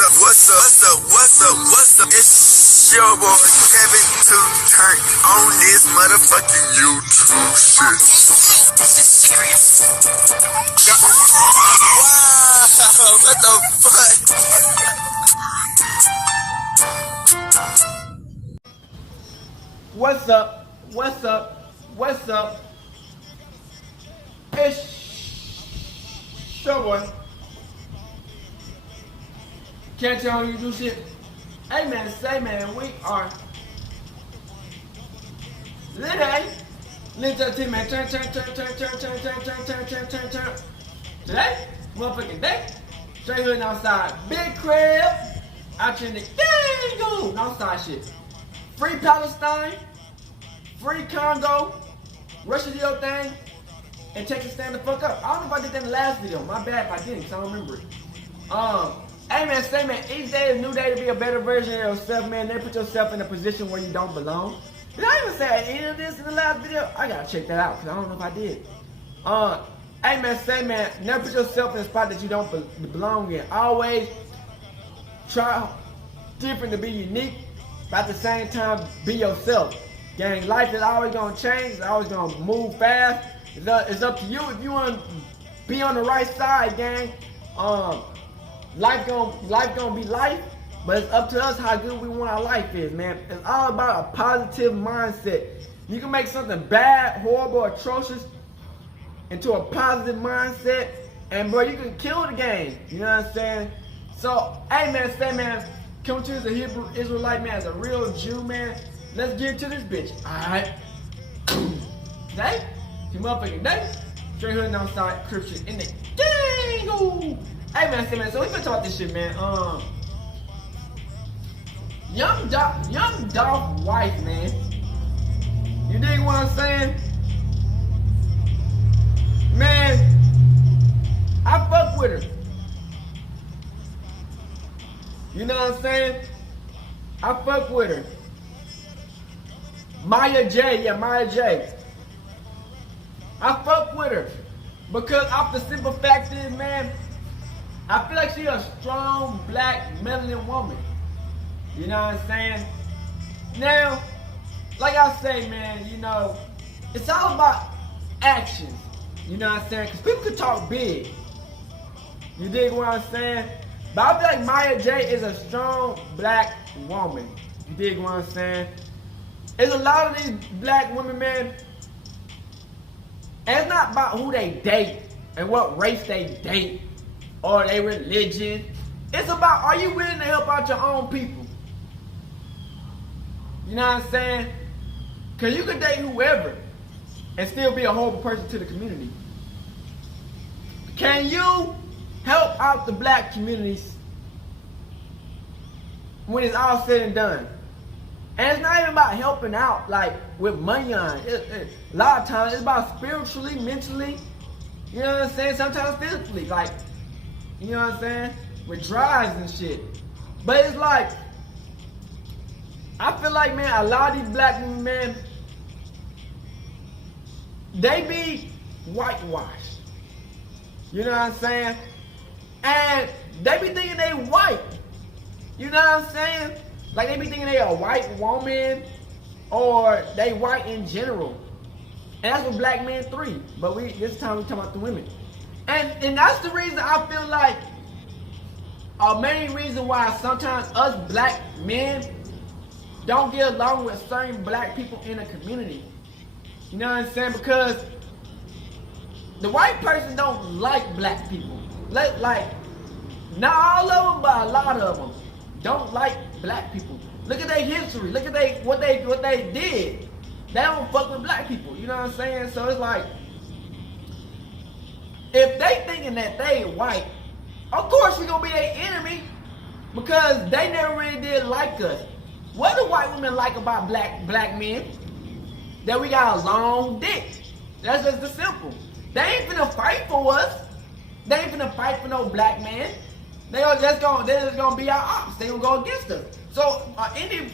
What's up? It's your boy Kevin to turn on this motherfucking YouTube shit. This is serious. Wow, what the fuck? What's up? It's your boy. Can't tell you do shit. Hey man, say man, we are today. Little team man, turn. Today, motherfucking day. Straight hood outside. Big crib. Out here in the gango. Outside shit. Free Palestine. Free Congo. Russia do your thing. And Texas stand the fuck up. I don't know if I did that in the last video. My bad if I didn't, because I don't remember it. Hey man, say man, each day is a new day to be a better version of yourself, man. Never put yourself in a position where you don't belong. Did I even say any of this in the last video? I gotta check that out, because I don't know if I did. Hey man, say man, never put yourself in a spot that you don't belong in. Always try different to be unique, but at the same time, be yourself. Gang, life is always gonna change, it's always gonna move fast. It's up to you if you wanna be on the right side, gang. Life gonna be life, but it's up to us how good we want our life is, man. It's all about a positive mindset. You can make something bad, horrible, atrocious into a positive mindset, and bro, you can kill the game. You know what I'm saying? So, hey man, say man, come to as a Hebrew Israelite man, as a real Jew man. Let's get to this bitch. Alright. Today, your motherfucking day. Straight hood outside Christian in the gango. Hey man, say man, so we been talking this shit, man. Young Dolph wife, man. You dig what I'm saying? Man, I fuck with her. You know what I'm saying? I fuck with her. Maya J. I fuck with her. Because off the simple fact is, man, I feel like she's a strong, black, melanin woman. You know what I'm saying? Now, like I say, man, you know, it's all about action. You know what I'm saying? Because people can talk big. You dig what I'm saying? But I feel like Maya J is a strong, black woman. You dig what I'm saying? There's a lot of these black women, man, and it's not about who they date and what race they date or their religion. It's about, are you willing to help out your own people? You know what I'm saying? Because you can date whoever and still be a horrible person to the community. Can you help out the black communities when it's all said and done? And it's not even about helping out like with money on it. A lot of times it's about spiritually, mentally, you know what I'm saying? Sometimes physically, like, you know what I'm saying? With drives and shit. But it's like, I feel like, man, a lot of these black women, man, they be whitewashed. You know what I'm saying? And they be thinking they white. You know what I'm saying? Like they be thinking they a white woman or they white in general. And that's what black men 3. But this time we talking about the women. And that's the reason I feel like a main reason why sometimes us black men don't get along with certain black people in the community. You know what I'm saying? Because the white person don't like black people. Like not all of them, but a lot of them don't like black people. Look at their history. Look at what they did. They don't fuck with black people. You know what I'm saying? So it's like, if they thinking that they white, of course we gonna be their enemy because they never really did like us. What do white women like about black men? That we got a long dick. That's just the simple. They ain't finna fight for us. They ain't finna fight for no black man. They're just gonna be our ops. They gonna go against us. So any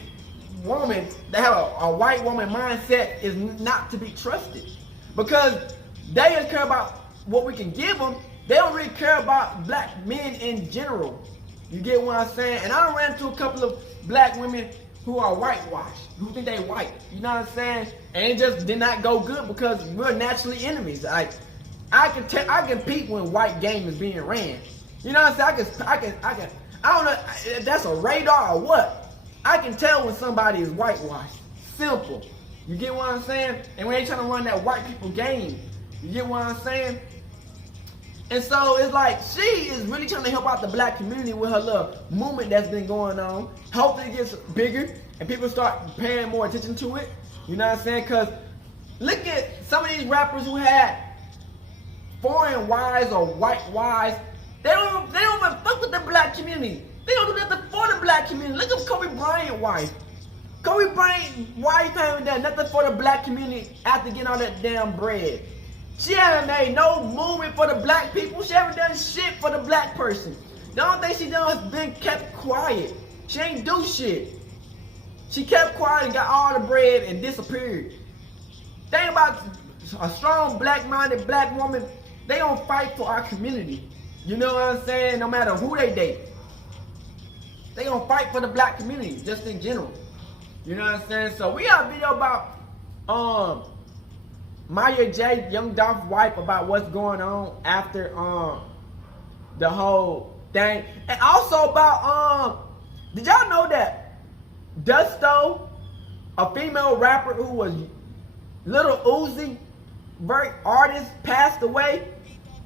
woman that have a white woman mindset is not to be trusted because they just care about what we can give them. They don't really care about black men in general. You get what I'm saying? And I done ran into a couple of black women who are whitewashed, who think they white. You know what I'm saying? And it just did not go good because we're naturally enemies. Like, I can peep when white game is being ran. You know what I'm saying? I don't know if that's a radar or what. I can tell when somebody is whitewashed. Simple. You get what I'm saying? And we ain't trying to run that white people game. You get what I'm saying? And so it's like she is really trying to help out the black community with her little movement that's been going on. Hopefully it gets bigger and people start paying more attention to it. You know what I'm saying? Because look at some of these rappers who had foreign wives or white wives. They don't even fuck with the black community. They don't do nothing for the black community. Look at Kobe Bryant's wife. Kobe Bryant's wife haven't done nothing for the black community after getting all that damn bread. She haven't made no movement for the black people. She haven't done shit for the black person. The only thing she done has been kept quiet. She ain't do shit. She kept quiet and got all the bread and disappeared. Think about a strong black-minded black woman. They don't fight for our community. You know what I'm saying? No matter who they date. They gonna fight for the black community, just in general. You know what I'm saying? So we got a video about Maya J, Young Dolph's wife, about what's going on after the whole thing. And also about did y'all know that Dusto, a female rapper who was Little Uzi, very artist, passed away?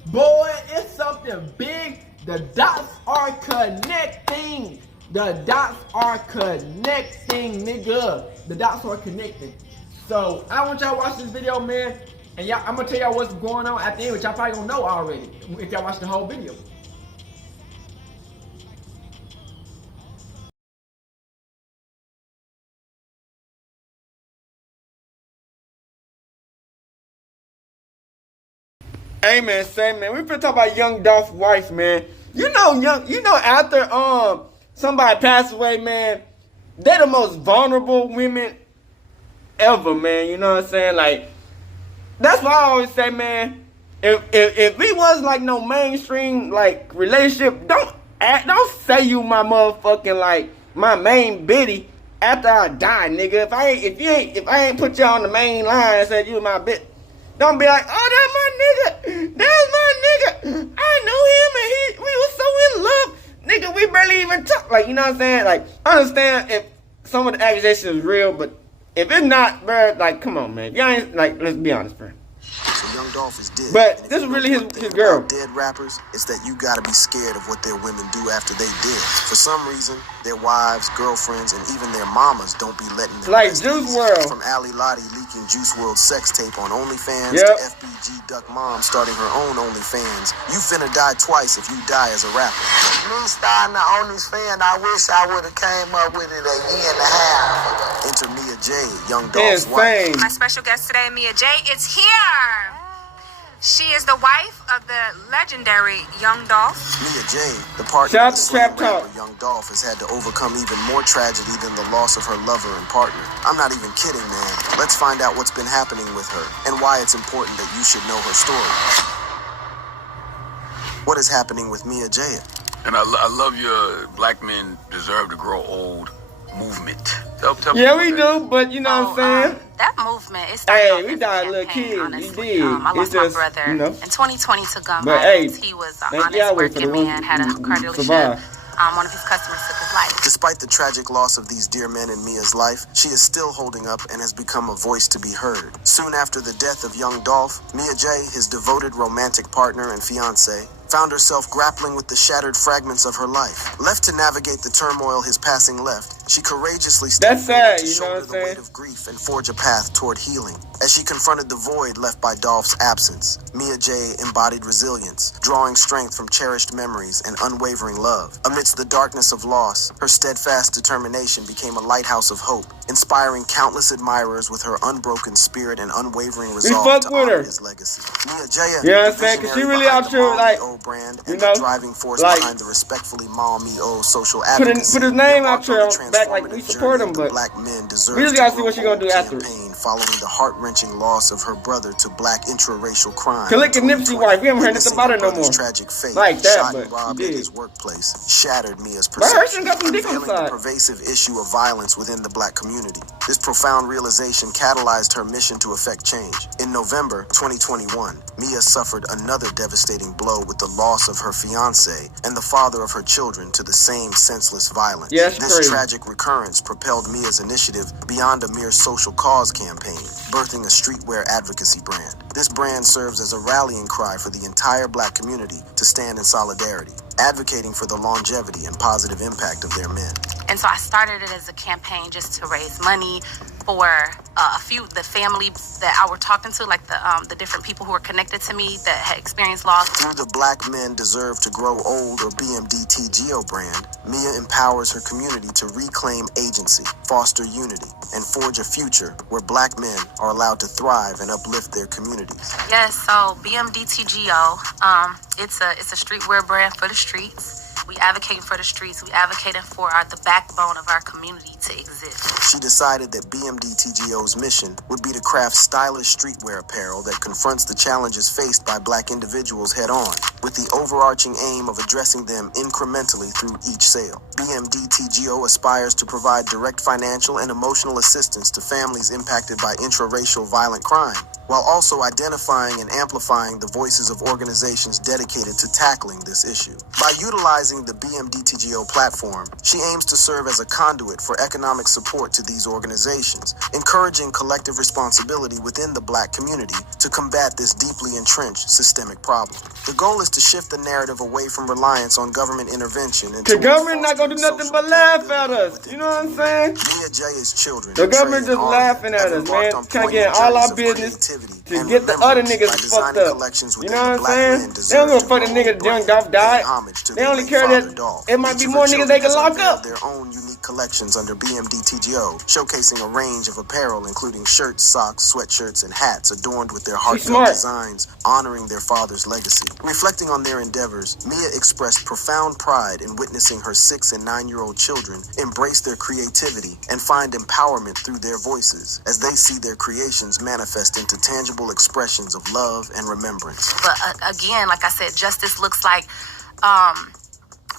Boy, it's something big. The dots are connecting. The dots are connecting, nigga. The dots are connecting. So I want y'all to watch this video, man. And y'all, I'm gonna tell y'all what's going on at the end, which y'all probably gonna know already if y'all watch the whole video. Hey man, say man, we finna talk about Young Dolph's wife, man. You know after somebody passed away, man, they're the most vulnerable women ever, man. You know what I'm saying? Like, that's why I always say, man, if we wasn't like no mainstream like relationship, don't say you my motherfucking like my main biddy after I die, nigga. If I ain't put you on the main line and said you my bit. Don't be like, oh, that's my nigga. That's my nigga. I knew him and we was so in love. Nigga, we barely even talk. Like, you know what I'm saying? Like, I understand if some of the accusation is real, but if it's not, bro, like, come on, man. Y'all ain't, like, let's be honest, bro. So Young Dolph is dead. But this is really his girl. Dead rappers is that you gotta be scared of what their women do after they dead. For some reason, their wives, girlfriends, and even their mamas don't be letting them. Like Juice WRLD. From Ali Lottie leaking Juice WRLD sex tape on OnlyFans Yep. to FBG Duck Mom starting her own OnlyFans. You finna die twice if you die as a rapper. Me starting the OnlyFans, I wish I would've came up with it a year and a half. Enter Mia J, Young Dolph's wife. My special guest today, Mia J, is here. She is the wife of the legendary Young Dolph. Mia J, the partner of the slave rapper Young Dolph, has had to overcome even more tragedy than the loss of her lover and partner. I'm not even kidding, man. Let's find out what's been happening with her and why it's important that you should know her story. What is happening with Mia J? And I love your Black Men Deserve to Grow Old movement. Tell yeah, we do, but you know what I'm saying? That movement, it started off we as died a little campaign, kids. honestly. We did. I lost my brother in 2020 to gun violence. He was an honest working man, had a car dealership. One of his customers took his life. Despite the tragic loss of these dear men in Mia's life, she is still holding up and has become a voice to be heard. Soon after the death of Young Dolph, Mia J, his devoted romantic partner and fiance, found herself grappling with the shattered fragments of her life. Left to navigate the turmoil his passing left, she courageously stepped forward to shoulder the weight of grief and forge a path toward healing. As she confronted the void left by Dolph's absence, Mia J embodied resilience, drawing strength from cherished memories and unwavering love. Amidst the darkness of loss, her steadfast determination became a lighthouse of hope, inspiring countless admirers with her unbroken spirit and unwavering resolve to honor his legacy. Mia J, yeah, because she really out here like brand and the driving force behind the respectfully Mom Me O social advocacy. Put his name out there on transformative like we support journey them, but black men deserve we just gotta see what she gonna do after. Following the heart-wrenching loss of her brother to black intraracial crime. To look at Nipsey's wife, we haven't heard nothing about her no more. Tragic fate, like that, shot but and robbed she at did. his workplace, shattered Mia's But perception, got some dick on the unveiling side. the pervasive issue of violence within the black community. This profound realization catalyzed her mission to effect change. In November 2021, Mia suffered another devastating blow with the loss of her fiancé and the father of her children to the same senseless violence. Yeah, this crazy. tragic recurrence propelled Mia's initiative beyond a mere social cause campaign, birthing a streetwear advocacy brand. This brand serves as a rallying cry for the entire black community to stand in solidarity, advocating for the longevity and positive impact of their men. And so I started it as a campaign just to raise money for the families that I were talking to, like the different people who were connected to me that had experienced loss. Through the Black Men Deserve to Grow Old, or BMDTGO brand, Mia empowers her community to reclaim agency, foster unity, and forge a future where black men are allowed to thrive and uplift their communities. Yes, so BMDTGO, it's a streetwear brand for the streets. We advocating for the streets. We advocating for the backbone of our community to exist. She decided that BMDTGO's mission would be to craft stylish streetwear apparel that confronts the challenges faced by black individuals head on, with the overarching aim of addressing them incrementally through each sale. BMDTGO aspires to provide direct financial and emotional assistance to families impacted by intraracial violent crime, while also identifying and amplifying the voices of organizations dedicated to tackling this issue. By utilizing the BMDTGO platform, she aims to serve as a conduit for economic support to these organizations, encouraging collective responsibility within the black community to combat this deeply entrenched systemic problem. The goal is to shift the narrative away from reliance on government intervention and the government not gonna do nothing but laugh at us. You know what I'm saying? Mia J's children. The government just laughing at us, man. Trying to get all our business to get the other niggas fucked up. You know what I'm saying? They don't give a fuck the nigga young Dolph died. They only care that it might be more niggas they can lock up. Their own unique collections under BMDTGO, showcasing a range of apparel including shirts, socks, sweatshirts, and hats adorned with their heartfelt designs, honoring their father's legacy. Reflecting on their endeavors, Mia expressed profound pride in witnessing her 6- and 9-year-old children embrace their creativity and find empowerment through their voices as they see their creations manifest into tangible expressions of love and remembrance. But again, like I said, justice looks like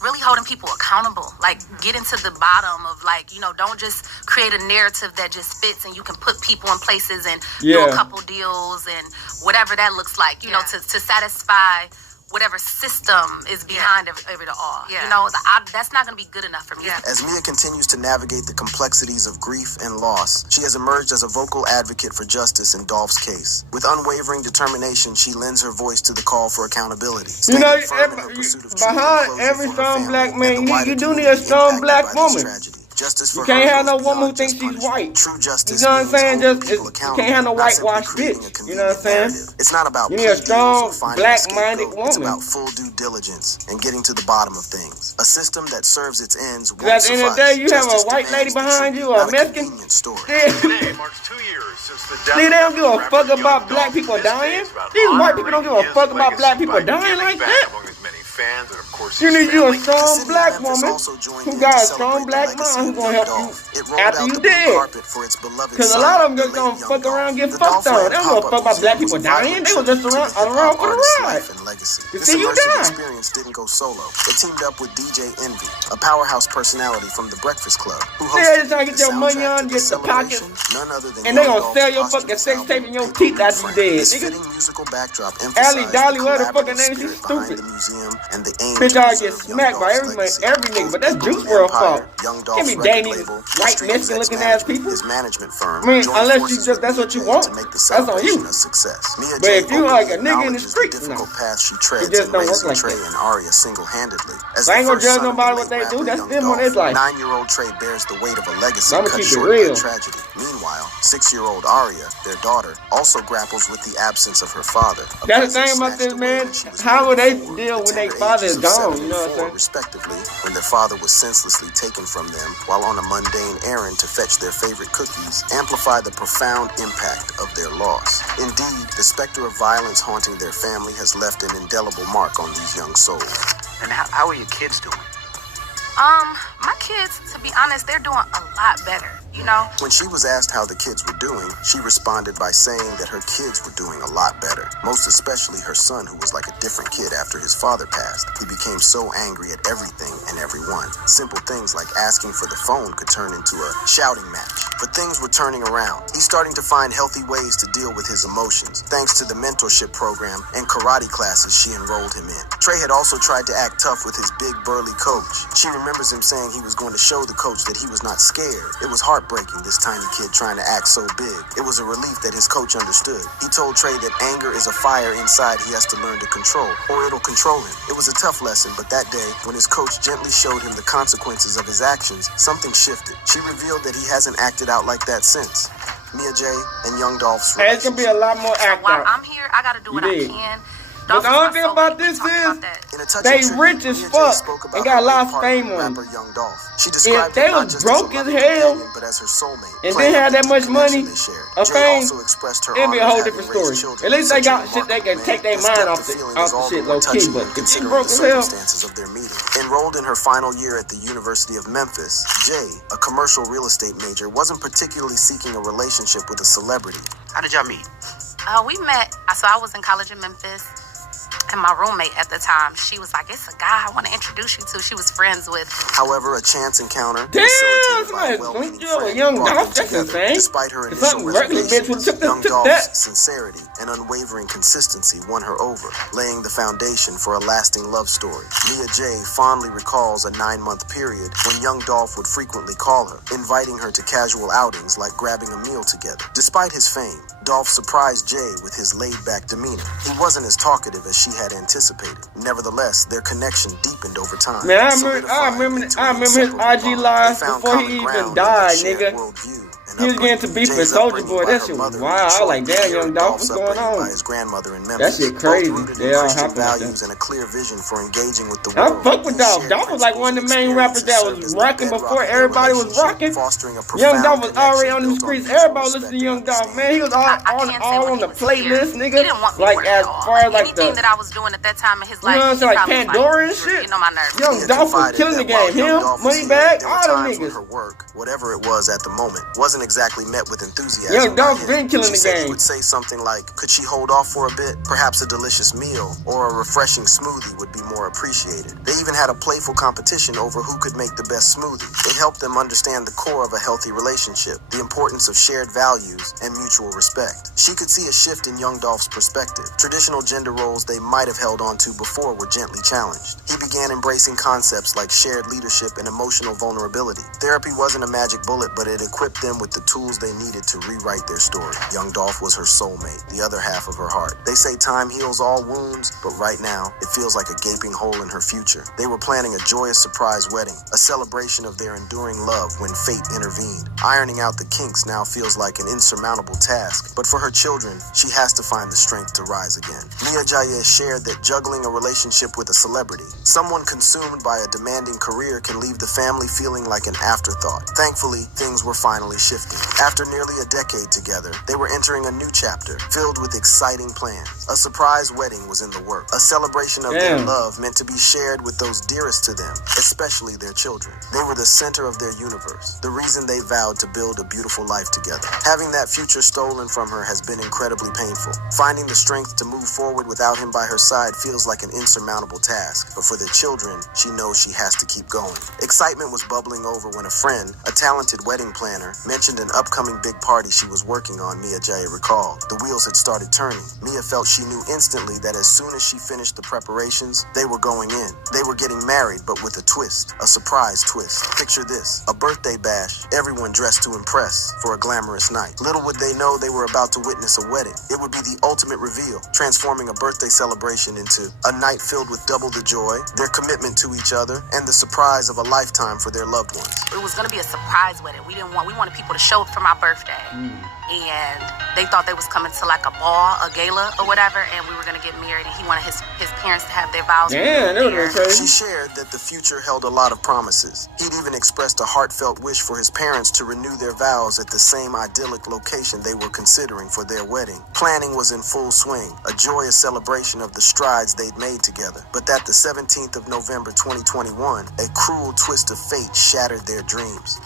really holding people accountable, like getting to the bottom of, like, you know, don't just create a narrative that just fits and you can put people in places and do a couple deals and whatever that looks like, you know, to satisfy whatever system is behind it all. You know, that's not going to be good enough for me. As Mia continues to navigate the complexities of grief and loss, she has emerged as a vocal advocate for justice in Dolph's case. With unwavering determination, she lends her voice to the call for accountability. You know, behind every strong black man, you do need a strong black woman. Justice for you can't have no woman who thinks she's white. True justice, you know what I'm saying? You can't have no whitewashed bitch. You know what I'm saying? It's not about you need a strong, black-minded woman. It's about full due diligence and getting to the bottom of things. A system that serves its ends won't at the end of the day, you have a white lady behind you or a Mexican. Today marks 2 years since the death. See, they don't give a fuck about black people dying. These white people don't give a fuck about black people dying like that. Fans and of course you need you a strong black woman who got a strong black mind who's gonna help you after you dead. Cause a lot of them just gonna fuck around and get fucked on. They don't give a fuck about black people dying. They was just around for the ride. You see, you die. Experience didn't go solo. It teamed up with DJ Envy, a powerhouse personality from The Breakfast Club, who hosted just trying to get your money on, get the pockets, and they gonna sell your fucking sex tape in your teeth after you dead. Nigga, musical backdrop Allie Dolly, what the fucking name? She's stupid. And the aim bitch, I get smacked by every nigga, but that's Juice WRLD fault. Can't be dating white Mexican looking ass people. His management firm, I mean, unless you just that's what you want, that's on you. But if you like a nigga in the street, no. It just don't work like that. And Aria single-handedly. I ain't gonna judge nobody what they do. That's them on their life. 9-year-old Trey bears the weight of a legacy I'ma cut keep it short real. by tragedy. Meanwhile, 6-year-old Aria, their daughter, also grapples with the absence of her father. That's the thing about this, man. How would they deal when their father is gone? You know what I'm saying? Respectively, when their father was senselessly taken from them while on a mundane errand to fetch their favorite cookies, amplify the profound impact of their loss. Indeed, the specter of violence haunting their family has left an indelible mark on these young souls. And how are your kids doing? My kids, to be honest, they're doing a lot better, you know? When she was asked how the kids were doing, she responded by saying that her kids were doing a lot better, most especially her son, who was like a different kid after his father passed. He became so angry at everything and everyone. Simple things like asking for the phone could turn into a shouting match. But things were turning around. He's starting to find healthy ways to deal with his emotions, thanks to the mentorship program and karate classes she enrolled him in. Trey had also tried to act tough with his big burly coach. She remembers him saying he was going to show the coach that he was not scared. It was heartbreaking, this tiny kid trying to act so big. It was a relief that his coach understood. He told Trey that anger is a fire inside he has to learn to control, or it'll control him. It was a tough lesson, but that day, when his coach gently showed him the consequences of his actions, something shifted. She revealed that he hasn't acted out like that since. Mia J and Young Dolph's relationship. It's gonna be a lot more act While out. I'm here, I gotta do what I can. But the only thing about this is, they rich as fuck and got a lot of fame on them. If they was broke as hell and didn't have that much money or fame, it'd be a whole different story. At least they got shit they can take their mind off the shit low key. But if she broke as hell. Enrolled in her final year at the University of Memphis, Jay, a commercial real estate major, wasn't particularly seeking a relationship with a celebrity. How did y'all meet? We met, so I was in college in Memphis. And my roommate at the time, she was like, it's a guy I want to introduce you to. She was friends with. However, a chance encounter. Damn, somebody don't you a Young Dolph? That's insane. Despite her initial reservations, Young Dolph's sincerity and unwavering consistency won her over, laying the foundation for a lasting love story. Mia J fondly recalls a 9-month period when Young Dolph would frequently call her, inviting her to casual outings like grabbing a meal together. Despite his fame, Dolph surprised Jay with his laid-back demeanor. He wasn't as talkative as she had anticipated. Nevertheless, their connection deepened over time. Man, I remember his IG live before he even died, nigga. He was getting to beef with Soulja Boy. That shit was wild. I was like, damn, Young Dolph, what's going on? That shit crazy. They all happen like that. And a clear vision for engaging with the I world. fuck with Dolph. Dolph was like one of the main rappers that was rocking before everybody was rocking. Young Dolph was already on the streets. Everybody listened to Young Dolph, man. He was all on the playlist, nigga. Like as far as like anything that I was doing at that time in his life, you know what I'm saying, like Pandora and shit. You know my nerves. Young Dolph was killing the game. Him, Moneybagg, all them niggas. Her work, whatever it was at the moment, wasn't exactly met with enthusiasm. Young Dolph been killing the game. She would say something like, could she hold off for a bit? Perhaps a delicious meal or a refreshing smoothie would be more appreciated. They even had a playful competition over who could make the best smoothie. It helped them understand the core of a healthy relationship, the importance of shared values and mutual respect. She could see a shift in Young Dolph's perspective. Traditional gender roles they might have held on to before were gently challenged. He began embracing concepts like shared leadership and emotional vulnerability. Therapy wasn't a magic bullet, but it equipped them with the tools they needed to rewrite their story. Young Dolph was her soulmate, the other half of her heart. They say time heals all wounds, but right now, it feels like a gaping hole in her future. They were planning a joyous surprise wedding, a celebration of their enduring love when fate intervened. Ironing out the kinks now feels like an insurmountable task, but for her children, she has to find the strength to rise again. Mia Jaye shared that juggling a relationship with a celebrity, someone consumed by a demanding career, can leave the family feeling like an afterthought. Thankfully, things were finally shifting. After nearly a decade together, they were entering a new chapter, filled with exciting plans. A surprise wedding was in the works, a celebration of their love meant to be shared with those dearest to them, especially their children. They were the center of their universe, the reason they vowed to build a beautiful life together. Having that future stolen from her has been incredibly painful. Finding the strength to move forward without him by her side feels like an insurmountable task, but for the children, she knows she has to keep going. Excitement was bubbling over when a friend, a talented wedding planner, mentioned an upcoming big party she was working on, Mia J recalled. The wheels had started turning. Mia felt she knew instantly that as soon as she finished the preparations, they were going in. They were getting married, but with a twist, a surprise twist. Picture this, a birthday bash, everyone dressed to impress for a glamorous night. Little would they know they were about to witness a wedding. It would be the ultimate reveal, transforming a birthday celebration into a night filled with double the joy, their commitment to each other, and the surprise of a lifetime for their loved ones. It was going to be a surprise wedding. We wanted people to show up for my birthday. And they thought they was coming to like a ball, a gala or whatever, and we were gonna get married, and he wanted his parents to have their vows. Damn, that was crazy. She shared that the future held a lot of promises. He'd even expressed a heartfelt wish for his parents to renew their vows at the same idyllic location they were considering for their wedding. Planning was in full swing, a joyous celebration of the strides they'd made together. But that the 17th of November 2021, a cruel twist of fate shattered their dreams.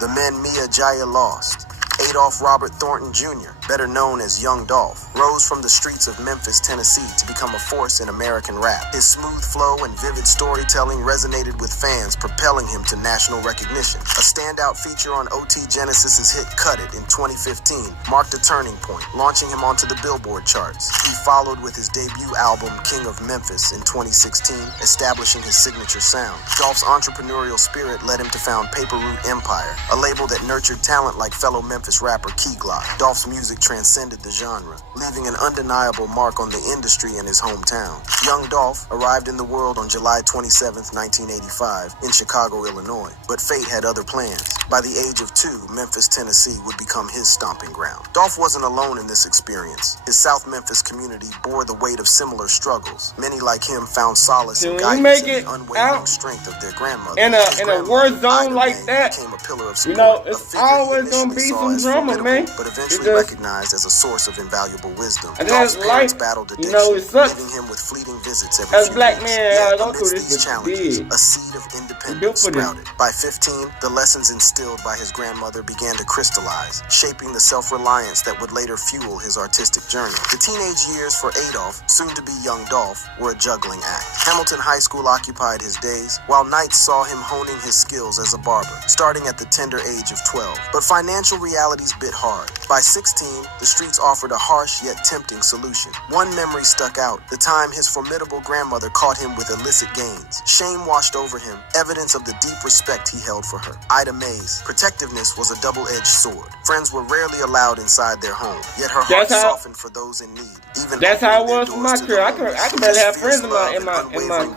The men Mia Jaya lost. Adolph Robert Thornton Jr., better known as Young Dolph, rose from the streets of Memphis, Tennessee to become a force in American rap. His smooth flow and vivid storytelling resonated with fans, propelling him to national recognition. A standout feature on OT Genesis's hit Cut It in 2015 marked a turning point, launching him onto the Billboard charts. He followed with his debut album King of Memphis in 2016, establishing his signature sound. Dolph's entrepreneurial spirit led him to found Paper Route Empire, a label that nurtured talent like fellow Memphis rapper Key Glock. Dolph's music transcended the genre, leaving an undeniable mark on the industry in his hometown. Young Dolph arrived in the world on July 27, 1985, in Chicago, Illinois, but fate had other plans. By the age of 2, Memphis, Tennessee would become his stomping ground. Dolph wasn't alone in this experience. His South Memphis community bore the weight of similar struggles. Many like him found solace in guidance and the unwavering strength of their grandmother. In a war zone like that, became a pillar of support, you know, it's always gonna be some drama, man. But eventually recognized as a source of invaluable wisdom. And that's life, battled addiction, you know, it sucks. leaving him with fleeting visits every As few black weeks. man, Yet, I go through amidst this these challenges, big. a seed of independence sprouted. By 15, the lessons instilled by his grandmother began to crystallize, shaping the self-reliance that would later fuel his artistic journey. The teenage years for Adolph, soon to be young Dolph, were a juggling act. Hamilton High School occupied his days, while nights saw him honing his skills as a barber, starting at the tender age of 12. But financial realities bit hard. By 16, the streets offered a harsh yet tempting solution. One memory stuck out, the time his formidable grandmother caught him with illicit gains. Shame washed over him, evidence of the deep respect he held for her. Ida May's protectiveness was a double-edged sword. Friends were rarely allowed inside their home, yet her heart softened for those in need. Even that's how it was for my crib. I could barely have friends in my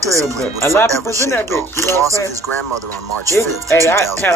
crib, but a lot of people in that bitch. You know what I'm saying? His grandmother on March 5th, hey, I had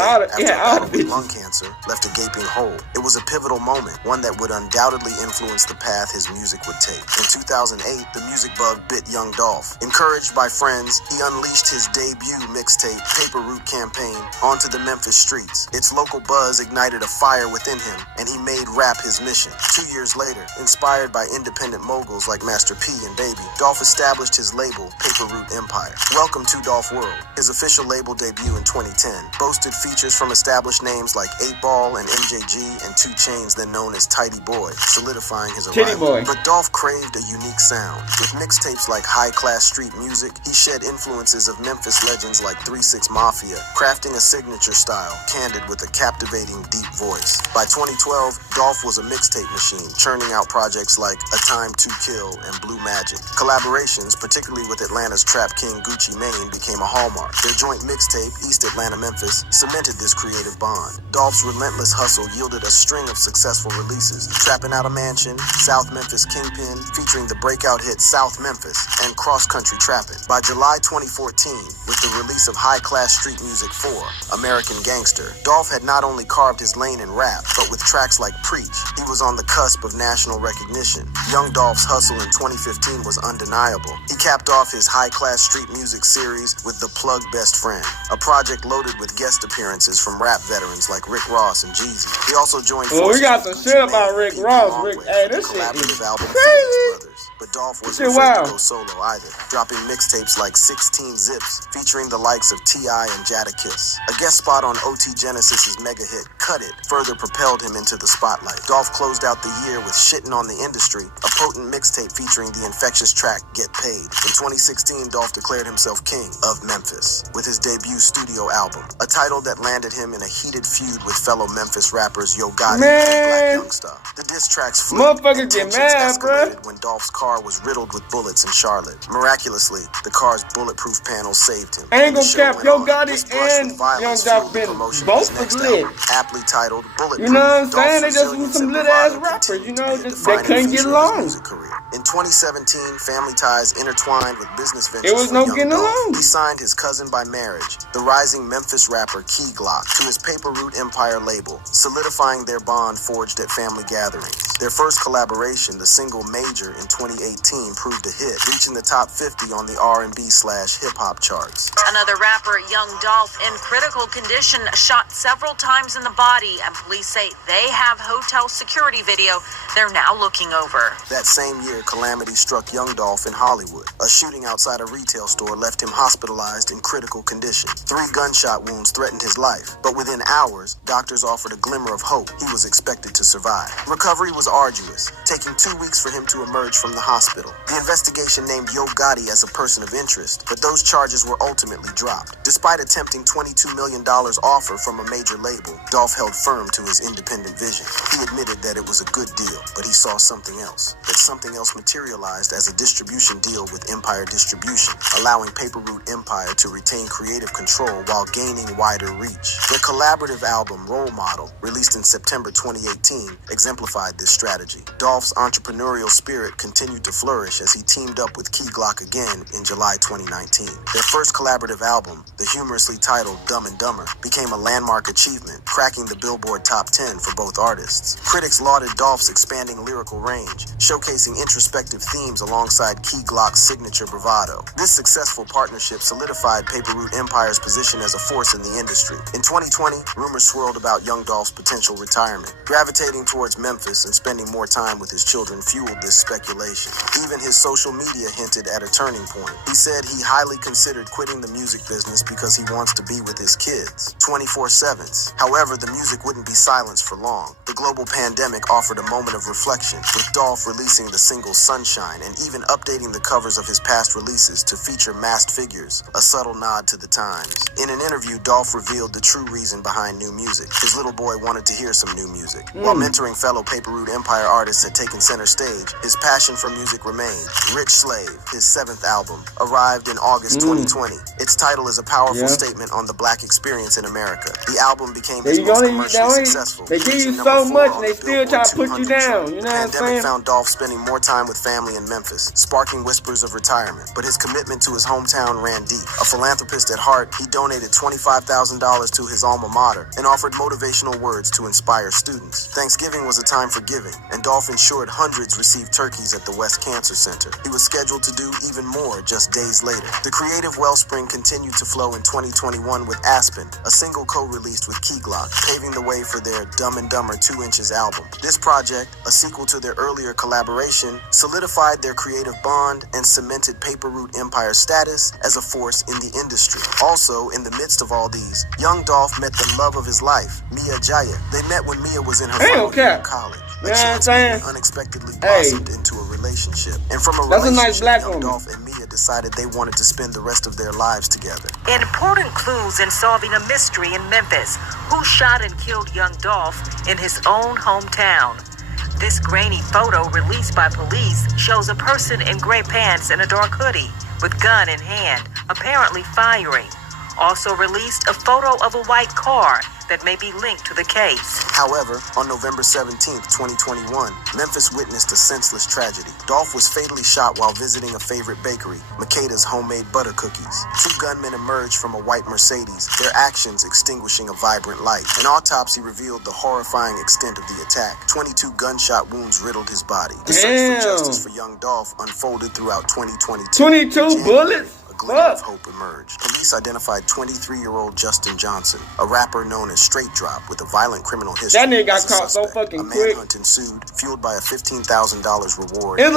all the lung cancer left a gaping hole. It was a pivotal moment, one that would undoubtedly influence the path his music would take. In 2008, the music bug bit young Dolph. Encouraged by friends, he unleashed his debut mixtape, Paper Route Campaign, onto the Memphis streets. Its local buzz ignited a fire within him, and he made rap his mission. 2 years later, inspired by independent moguls like Master P and Baby, Dolph established his label, Paper Route Empire. Welcome to Dolph World. His official label debut in 2010 boasted features from established names like 8 Ball and MJG and 2 Chainz, then known as Tidy Boy, solidifying his arrival. But Dolph craved a unique sound. With mixtapes like High Class Street Music, he shed influences of Memphis legends like 3 6 Mafia, crafting a signature style, candid with a captivating deep voice. By 2012, Dolph was a mixtape machine, churning out projects like A Time to Kill and Blue Magic. Collaborations, particularly with Atlanta's trap king Gucci Mane, became a hallmark. Their joint mixtape, East Atlanta Memphis, cemented this creative bond. Dolph's relentless hustle yielded a string of successful releases: Trappin' Out a Mansion, South Memphis Kingpin, featuring the breakout hit South Memphis, and Cross Country Trappin'. By July 2014, with the release of High Class Street Music 4, American Gangster, Dolph had not only carved his lane in rap, but with tracks like Preach, he was on the cusp of national recognition. Young Dolph's hustle in 2015 was undeniable. He capped off his High Class Street Music series with The Plug Best Friend, a project loaded with guest appearances from rap veterans like Rick Ross and Jeezy. He also joined we got some shit about Rick Ross. Hey, this shit is crazy. But Dolph wasn't afraid to go solo either, dropping mixtapes like 16 Zips, featuring the likes of T.I. and Jadakiss. A guest spot on OT Genesis's mega hit, Cut It, further propelled him into the spotlight. Dolph closed out the year with Shittin' on the Industry, a potent mixtape featuring the infectious track Get Paid. In 2016, Dolph declared himself king of Memphis with his debut studio album, a title that landed him in a heated feud with fellow Memphis rappers Yo Gotti and Black Youngstar. The diss tracks flew, and tensions escalated when Dolph's car car was riddled with bullets in Charlotte. Miraculously, the car's bulletproof panel saved him. I ain't gonna cap, Yo Gotti and Young Dolph been both was lit. Aptly titled Bulletproof. You know what I'm saying? They just was some lit ass rappers, you know, just they couldn't get along. In 2017, family ties intertwined with business ventures. It was no getting along. He signed his cousin by marriage, the rising Memphis rapper Key Glock, to his Paper Route Empire label, solidifying their bond forged at family gatherings. Their first collaboration, the single Major in 2018, proved a hit, reaching the top 50 on the R&B/hip hop charts. Another rapper, Young Dolph, in critical condition, shot several times in the body, and police say they have hotel security video they're now looking over. That same year, calamity struck Young Dolph in Hollywood. A shooting outside a retail store left him hospitalized in critical condition. 3 gunshot wounds threatened his life, but within hours, doctors offered a glimmer of hope. He was expected to survive. Recovery was arduous, taking 2 weeks for him to emerge from the hospital. The investigation named Yo Gotti as a person of interest, but those charges were ultimately dropped. Despite attempting $22 million offer from a major label, Dolph held firm to his independent vision. He admitted that it was a good deal, but he saw something else. That something else materialized as a distribution deal with Empire Distribution, allowing Paper Route Empire to retain creative control while gaining wider reach. Their collaborative album, Role Model, released in September 2018, exemplified this strategy. Dolph's entrepreneurial spirit continued to flourish as he teamed up with Key Glock again in July 2019. Their first collaborative album, the humorously titled Dumb and Dumber, became a landmark achievement, cracking the Billboard Top 10 for both artists. Critics lauded Dolph's expanding lyrical range, showcasing introspective themes alongside Key Glock's signature bravado. This successful partnership solidified Paper Route Empire's position as a force in the industry. In 2020, rumors swirled about Young Dolph's potential retirement. Gravitating towards Memphis and spending more time with his children fueled this speculation. Even his social media hinted at a turning point. He said he highly considered quitting the music business because he wants to be with his kids 24/7. However, the music wouldn't be silenced for long. The global pandemic offered a moment of reflection, with Dolph releasing the single Sunshine and even updating the covers of his past releases to feature masked figures, a subtle nod to the times. In an interview, Dolph revealed the true reason behind new music. His little boy wanted to hear some new music. While mentoring fellow Paper Route Empire artists had taken center stage, his passion for music remained. Rich Slave, his 7th album, arrived in August 2020. Its title is a powerful statement on the Black experience in America. The album became his most commercially successful. They give you so much and they still try to put you down. You know what I'm saying? The pandemic found Dolph spending more time with family in Memphis, sparking whispers of retirement. But his commitment to his hometown ran deep. A philanthropist at heart, he donated $25,000 to his alma mater and offered motivational words to inspire students. Thanksgiving was a time for giving, and Dolph ensured hundreds received turkeys at the West Cancer Center. He was scheduled to do even more just days later. The creative wellspring continued to flow in 2021 with Aspen, a single co-released with Key Glock, paving the way for their Dumb and Dumber 2 Inches album. This project, a sequel to their earlier collaboration, solidified their creative bond and cemented Paper Route Empire's status as a force in the industry. Also, in the midst of all these, Young Dolph met the love of his life, Mia Jaya. They met when Mia was in her final year of college. You know what I'm saying? Unexpectedly blossomed into a relationship. And from a relationship, Young Dolph and Mia decided they wanted to spend the rest of their lives together. Important clues in solving a mystery in Memphis. Who shot and killed Young Dolph in his own hometown? This grainy photo released by police shows a person in gray pants and a dark hoodie with gun in hand, apparently firing. Also released a photo of a white car that may be linked to the case. However, on November 17th, 2021, Memphis witnessed a senseless tragedy. Dolph was fatally shot while visiting a favorite bakery, Makeda's Homemade Butter Cookies. 2 gunmen emerged from a white Mercedes, their actions extinguishing a vibrant light. An autopsy revealed the horrifying extent of the attack. 22 gunshot wounds riddled his body. The search for justice for Young Dolph unfolded throughout 2022. 22 bullets? A glimmer of hope emerged. Police identified 23-year-old Justin Johnson, a rapper known as Straight Drop with a violent criminal history. That nigga got caught so fucking quick. A manhunt ensued, fueled by a $15,000 reward. It's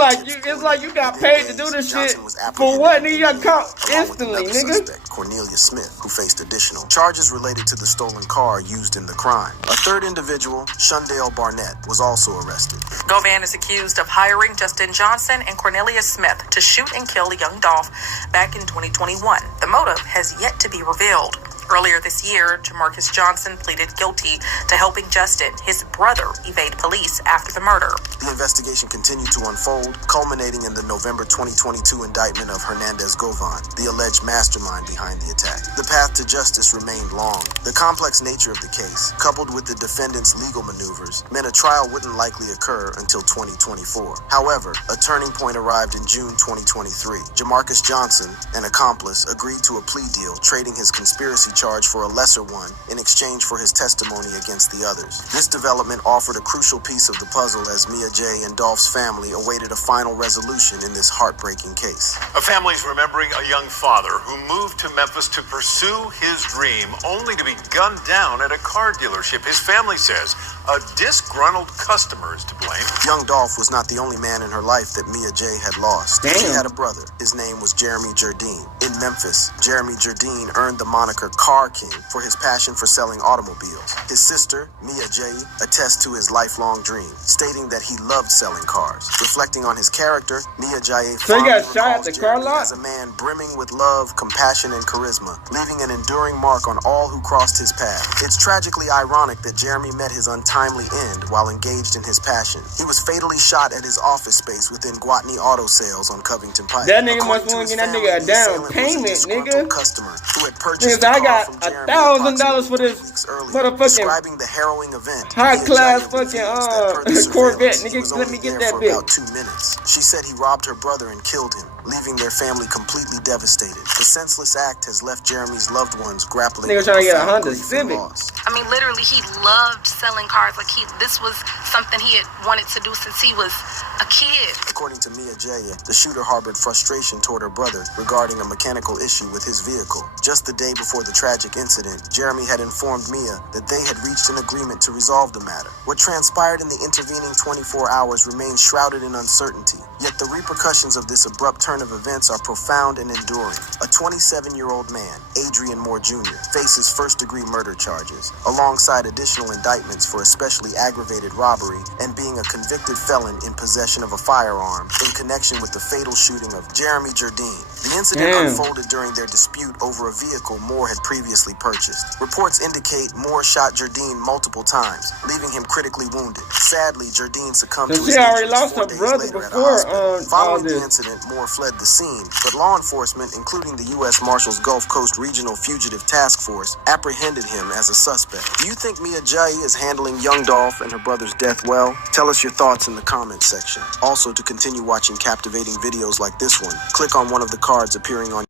like you got paid to do this shit for what? Nigga, you got caught instantly, nigga. Cornelia Smith, who faced additional charges related to the stolen car used in the crime. A third individual, Shundale Barnett, was also arrested. Govan is accused of hiring Justin Johnson and Cornelia Smith to shoot and kill Young Dolph back in 2021. The motive has yet to be revealed. Earlier this year, Jamarcus Johnson pleaded guilty to helping Justin, his brother, evade police after the murder. The investigation continued to unfold, culminating in the November 2022 indictment of Hernandez Govan, the alleged mastermind behind the attack. The path to justice remained long. The complex nature of the case, coupled with the defendant's legal maneuvers, meant a trial wouldn't likely occur until 2024. However, a turning point arrived in June 2023. Jamarcus Johnson, an accomplice, agreed to a plea deal, trading his conspiracy charge for a lesser one in exchange for his testimony against the others. This development offered a crucial piece of the puzzle as Mia J. and Dolph's family awaited a final resolution in this heartbreaking case. A family's remembering a young father who moved to Memphis to pursue his dream, only to be gunned down at a car dealership. His family says a disgruntled customer is to blame. Young Dolph was not the only man in her life that Mia J. had lost. Damn. She had a brother. His name was Jeremy Jardine. In Memphis, Jeremy Jardine earned the moniker Car King for his passion for selling automobiles. His sister, Mia J., attests to his lifelong dream, stating that he loved selling cars. Reflecting on his character, Mia J. So he got fondly shot at the recalls car Jeremy lot? as a man brimming with love, compassion, and charisma, leaving an enduring mark on all who crossed his path. It's tragically ironic that Jeremy met his untimely end while engaged in his passion. He was fatally shot at his office space within Guatney Auto Sales on Covington Pike. That nigga According must to want his to get that family, nigga a the down assailant was payment, disgruntled nigga. customer who had purchased Nigga, I the car got from Jeremy $1,000 for this weeks earlier. motherfucking Describing the harrowing event, high Mia class J. fucking reveals that per the Corvette. surveillance, he Nigga, was let only me get there that for bitch. about 2 minutes. She said he robbed her brother and killed him, leaving their family completely devastated. The senseless act has left Jeremy's loved ones grappling Nigga with trying to get a profound Honda grief and Civic. loss. I mean, literally, he loved selling cars. Like, this was something he had wanted to do since he was a kid. According to Mia J., the shooter harbored frustration toward her brother regarding a mechanical issue with his vehicle. Just the day before the tragic incident, Jeremy had informed Mia that they had reached an agreement to resolve the matter. What transpired in the intervening 24 hours remains shrouded in uncertainty, yet the repercussions of this abrupt turn of events are profound and enduring. A 27-year-old man, Adrian Moore Jr., faces first-degree murder charges, alongside additional indictments for especially aggravated robbery and being a convicted felon in possession of a firearm in connection with the fatal shooting of Jeremy Jardine. The incident unfolded during their dispute over a vehicle Moore had previously purchased. Reports indicate Moore shot Jardine multiple times, leaving him critically wounded. Sadly, Jardine succumbed to his she already injuries lost 4 her days brother later at a before hospital. Following the this. incident, Moore fled the scene, but law enforcement, including the U.S. Marshals Gulf Coast Regional Fugitive Task Force, apprehended him as a suspect. Do you think Mia J. is handling young Dolph and her brother's death well? Tell us your thoughts in the comments section. Also, to continue watching captivating videos like this one, click on one of the cards appearing on.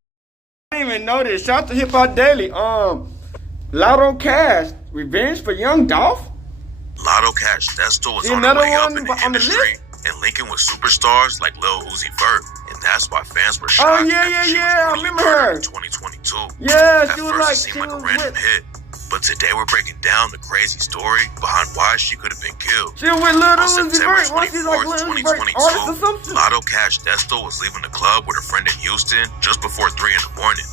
I didn't even know this. Shout out to Hip Hop Daily. Latto Cash, revenge for young Dolph? Latto Cash Dusto was See on the another way up one in the on the industry list? and linking with superstars like Lil Uzi Vert, and that's why fans were Oh, shocked yeah, after yeah, she yeah, I was brutally remember murdered her. in 2022. Yeah, At she was first, like, it seemed she like a was random with, hit, but today we're breaking down the crazy story behind why she could have been killed. she was with Lil On Uzi September Vert. Why she's like 24th, Lil Uzi Vert 2022, artist or something? Latto Cash Dusto was leaving the club with a friend in Houston just before 3 in the morning.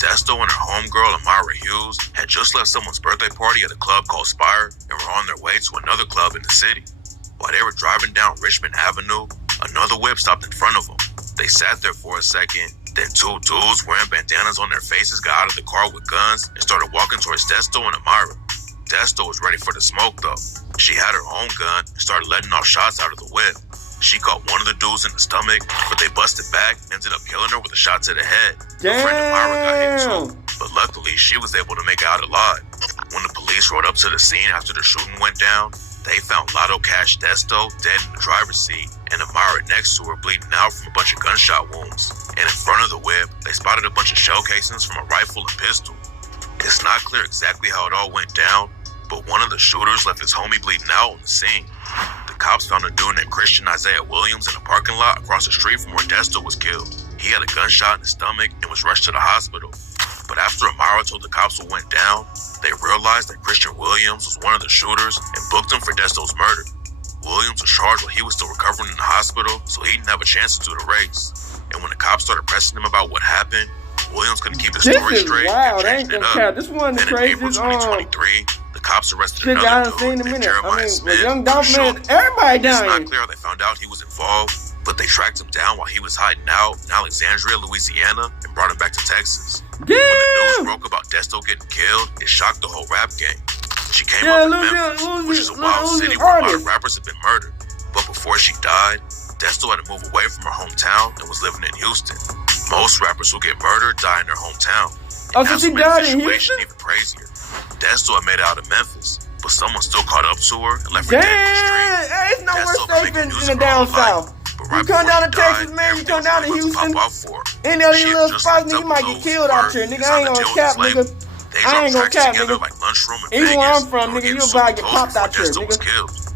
Dusto and her homegirl, Amara Hughes, had just left someone's birthday party at a club called Spire and were on their way to another club in the city. While they were driving down Richmond Avenue, another whip stopped in front of them. They sat there for a second, then 2 dudes wearing bandanas on their faces got out of the car with guns and started walking towards Dusto and Amara. Dusto was ready for the smoke though. She had her own gun and started letting off shots out of the whip. She caught one of the dudes in the stomach, but they busted back and ended up killing her with a shot to the head. Her friend Amara got hit too, but luckily she was able to make it out alive. When the police rode up to the scene after the shooting went down, they found Latto Cash Dusto dead in the driver's seat and Amara next to her bleeding out from a bunch of gunshot wounds. And in front of the whip, they spotted a bunch of shell casings from a rifle and pistol. It's not clear exactly how it all went down, but one of the shooters left his homie bleeding out on the scene. The cops found a dude named Christian Isaiah Williams in a parking lot across the street from where Dusto was killed. He had a gunshot in his stomach and was rushed to the hospital. But after Amara told the cops what went down, they realized that Christian Williams was one of the shooters and booked him for Dusto's murder. Williams was charged while he was still recovering in the hospital, so he didn't have a chance to do the race. And when the cops started pressing him about what happened, Williams couldn't keep his story straight and changed it up. This one Then the in April craziest 2023, the cops arrested shit I another done seen in dude a named minute. Jeremiah I mean, Smith with young for Dolph, the man, shooting. everybody It's down not here. clear how they found out he was involved, but they tracked him down while he was hiding out in Alexandria, Louisiana, and brought him back to Texas. When the news broke about Dusto getting killed, it shocked the whole rap game. She came up in Memphis, which is a wild city where a lot of rappers have been murdered. But before she died, Dusto had to move away from her hometown and was living in Houston. Most rappers who get murdered die in their hometown. Oh, so she died in Houston? Even crazier. Dusto had made it out of Memphis, but someone still caught up to her and left her dead in the street. Hey, it's nowhere safe in the down south. You come down to Texas, man, you come down to Houston, any of these little spots, nigga, you might get killed out here, nigga. I ain't gonna cap, nigga. I ain't gonna cap, nigga. Even where I'm from, nigga, you about to get popped out here, nigga.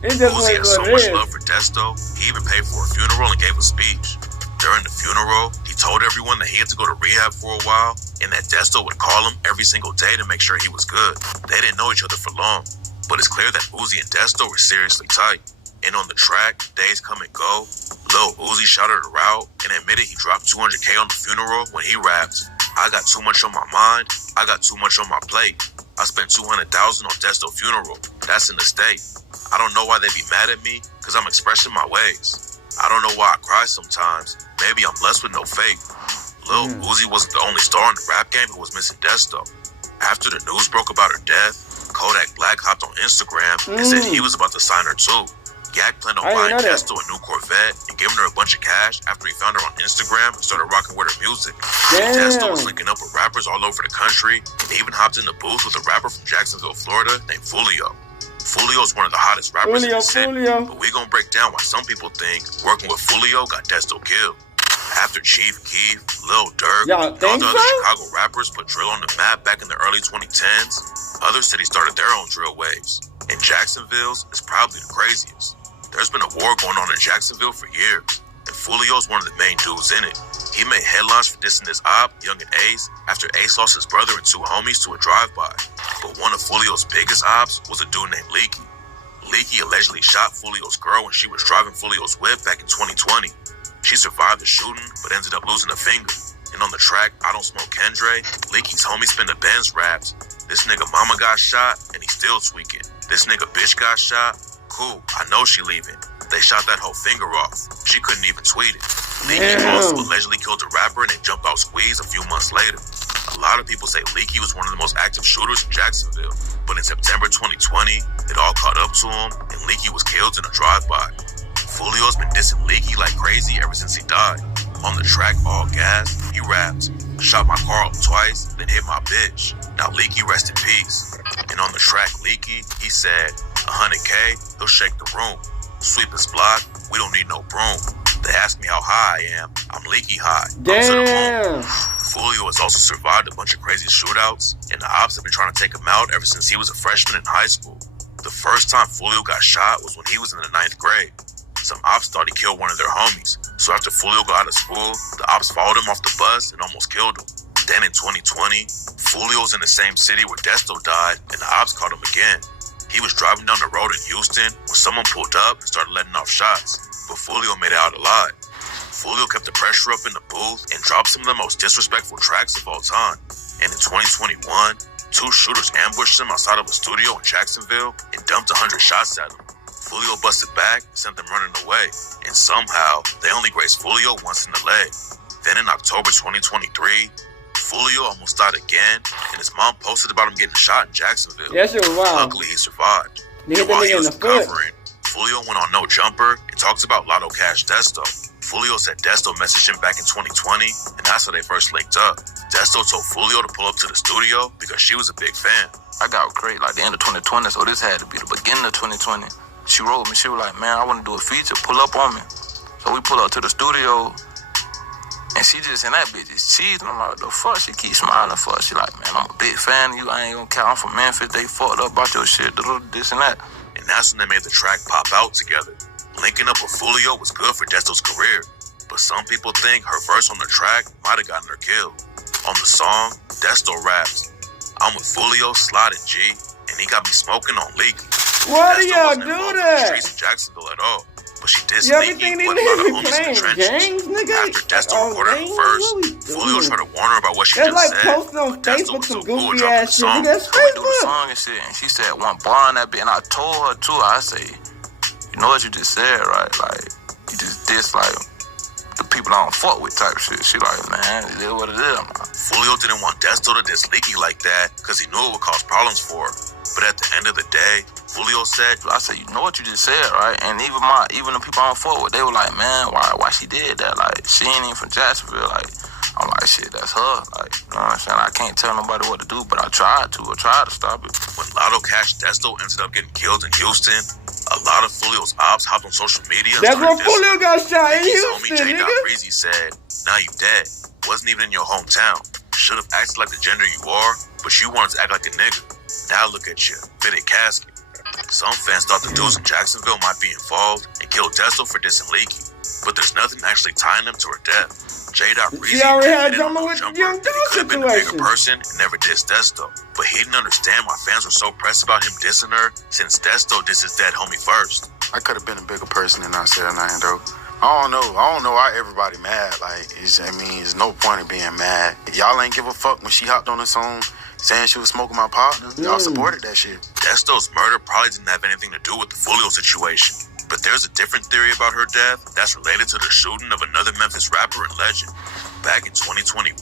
It's just what it is. Uzi had so much love for Dusto, he even paid for a funeral and gave a speech. During the funeral, he told everyone that he had to go to rehab for a while and that Dusto would call him every single day to make sure he was good. They didn't know each other for long, but it's clear that Uzi and Dusto were seriously tight. And on the track, Days Come and Go, Lil Uzi shouted her out and admitted he dropped $200K on the funeral when he rapped, "I got too much on my mind, I got too much on my plate. I spent $200,000 on Dusto funeral, that's in the state. I don't know why they be mad at me, cause I'm expressing my ways. I don't know why I cry sometimes, maybe I'm blessed with no faith." Lil Uzi wasn't the only star in the rap game who was missing Dusto. After the news broke about her death, Kodak Black hopped on Instagram and said he was about to sign her too. Yak planned on buying Dusto a new Corvette and giving her a bunch of cash after he found her on Instagram and started rocking with her music. Dusto was linking up with rappers all over the country and even hopped in the booth with a rapper from Jacksonville, Florida named Fulio. Fulio is one of the hottest rappers in the city, but we gonna break down why some people think working with Fulio got Dusto killed. After Chief Keef, Lil Durk, and all the other Chicago rappers put drill on the map back in the early 2010s, other cities started their own drill waves. And Jacksonville's is probably the craziest. There's been a war going on in Jacksonville for years, and Fulio's one of the main dudes in it. He made headlines for dissing his op, Young and Ace, after Ace lost his brother and two homies to a drive-by. But one of Fulio's biggest ops was a dude named Leaky. Leaky allegedly shot Fulio's girl when she was driving Fulio's whip back in 2020. She survived the shooting, but ended up losing a finger. And on the track, I Don't Smoke Kendre, Leaky's homie Spin the Benz raps, "This nigga mama got shot, and he's still tweaking. This nigga bitch got shot, cool, I know she leaving. They shot that whole finger off. She couldn't even tweet it." Leaky also allegedly killed a rapper and then jumped out squeeze a few months later. A lot of people say Leaky was one of the most active shooters in Jacksonville, but in September 2020, it all caught up to him and Leaky was killed in a drive-by. Fulio's been dissing Leaky like crazy ever since he died. On the track All Gas, he raps, "Shot my car up twice, then hit my bitch. Now Leaky rest in peace." And on the track Leaky, he said, "100K, he'll shake the room. Sweep his block, we don't need no broom. They ask me how high I am, I'm Leaky high." Damn. Fulio has also survived a bunch of crazy shootouts, and the ops have been trying to take him out ever since he was a freshman in high school. The first time Fulio got shot was when he was in the 9th grade. Some ops thought he killed one of their homies, so after Fulio got out of school, the ops followed him off the bus and almost killed him. Then in 2020, Fulio was in the same city where Dusto died, and the ops caught him again. He was driving down the road in Houston when someone pulled up and started letting off shots, but Fulio made it out alive. Fulio kept the pressure up in the booth and dropped some of the most disrespectful tracks of all time. And in 2021, two shooters ambushed him outside of a studio in Jacksonville and dumped 100 shots at him. Fulio busted back and sent them running away, and somehow they only grazed Fulio once in the leg. Then in October 2023, Fulio almost died again, and his mom posted about him getting shot in Jacksonville. Yeah, that shit was wild. Luckily, he survived. And while he was recovering, Fulio went on No Jumper and talks about Latto Cash Dusto. Fulio said Dusto messaged him back in 2020, and that's how they first linked up. Dusto told Fulio to pull up to the studio because she was a big fan. I got great like the end of 2020, so this had to be the beginning of 2020. She wrote me, she was like, "Man, I want to do a feature, pull up on me." So we pull up to the studio, and she just in that bitch is cheesing. I'm like, "What the fuck?" She keeps smiling for us. She like, "Man, I'm a big fan of you. I ain't gonna count. I'm from Memphis. They fucked up about your shit, this and that." And that's when they made the track Pop Out together. Linking up with Fulio was good for Dusto's career, but some people think her verse on the track might have gotten her killed. On the song, Dusto raps, "I'm with Fulio, Slide and G, and he got me smoking on Leaky." Why do y'all do that? Streets in Jacksonville at all, but she did Everything these niggas playing games, nigga. After Dusto recorded her first, Fulio tried to warn her about what she just like said. posting on Facebook some goofy ass shit. Nigga, that's We do the Facebook. song and shit, and she said one bar on that bit, and I told her too. I say, "You know what you just said, right? Like you just diss like the people people I don't fuck with type shit. She like, man, it is what it is. Fulio didn't want Dusto to diss Leaky like that because he knew it would cause problems for her. But at the end of the day, Fulio said, I said, you know what you just said, right? And even the people I don't fuck with, they were like, man, why she did that? Like, she ain't even from Jacksonville. Like, I'm like, shit, that's her. Like, you know what I'm saying? I can't tell nobody what to do, but I tried to stop it. When Latto Cash Dusto ended up getting killed in Houston, a lot of Fulio's ops hopped on social media. That's when Fulio got shot in Houston, homie J. Breezy said, now you dead. Wasn't even in your hometown. Should have acted like the gender you are, but you wanted to act like a nigga. Now look at you, fitted casket. Some fans thought the dudes in Jacksonville might be involved and killed Dusto for dissing Leaky, but there's nothing actually tying them to her death. J. Breezy already had drama with the young dude situation. He could have been a bigger person and never dissed Dusto, but he didn't understand why fans were so pressed about him dissing her since Dusto dissed his dead homie first. I could have been a bigger person than I said nothing though. I don't know why everybody mad. Like, there's no point in being mad. Y'all ain't give a fuck when she hopped on the song saying she was smoking my partner. Y'all supported that shit. Dusto's murder probably didn't have anything to do with the Fulio situation. But there's a different theory about her death that's related to the shooting of another Memphis rapper and legend. Back in 2021,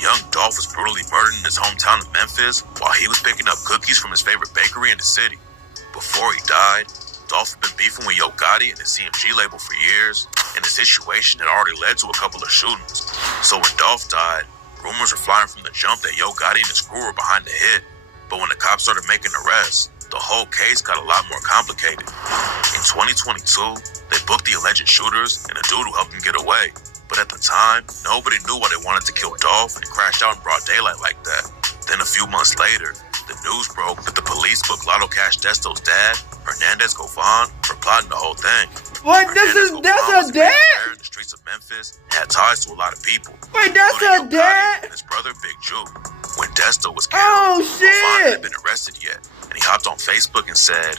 young Dolph was brutally murdered in his hometown of Memphis while he was picking up cookies from his favorite bakery in the city. Before he died, Dolph had been beefing with Yo Gotti and his CMG label for years, and the situation had already led to a couple of shootings. So when Dolph died, rumors were flying from the jump that Yo Gotti and his crew were behind the hit. But when the cops started making arrests, the whole case got a lot more complicated. In 2022, they booked the alleged shooters and a dude who helped them get away. But at the time, nobody knew why they wanted to kill Dolph and crash out in broad daylight like that. Then a few months later, the news broke that the police booked Latto Cash Dusto's dad, Hernandez Govan, for plotting the whole thing. What? That's her dad? In the streets of Memphis, and had ties to a lot of people. Wait, that's her dad? And his brother, Big Jew. When Dusto was killed, shit. Govan hadn't been arrested yet, and he hopped on Facebook and said,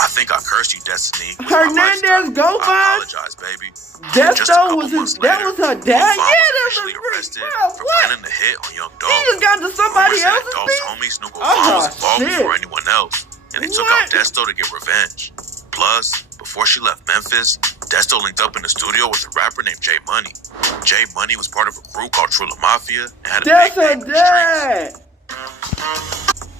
I think I cursed you, Destiny. Hernandez Govan? I apologize, baby. Dusto was that was her dad? Govan was officially arrested for planning the hit on young Dolph. He just got to somebody else's Dolph's homies knew Govan was involved before anyone else, and they took out Dusto to get revenge. Plus, before she left Memphis, Dusto linked up in the studio with a rapper named J Money. J Money was part of a crew called Trula Mafia and had a big name in the streets.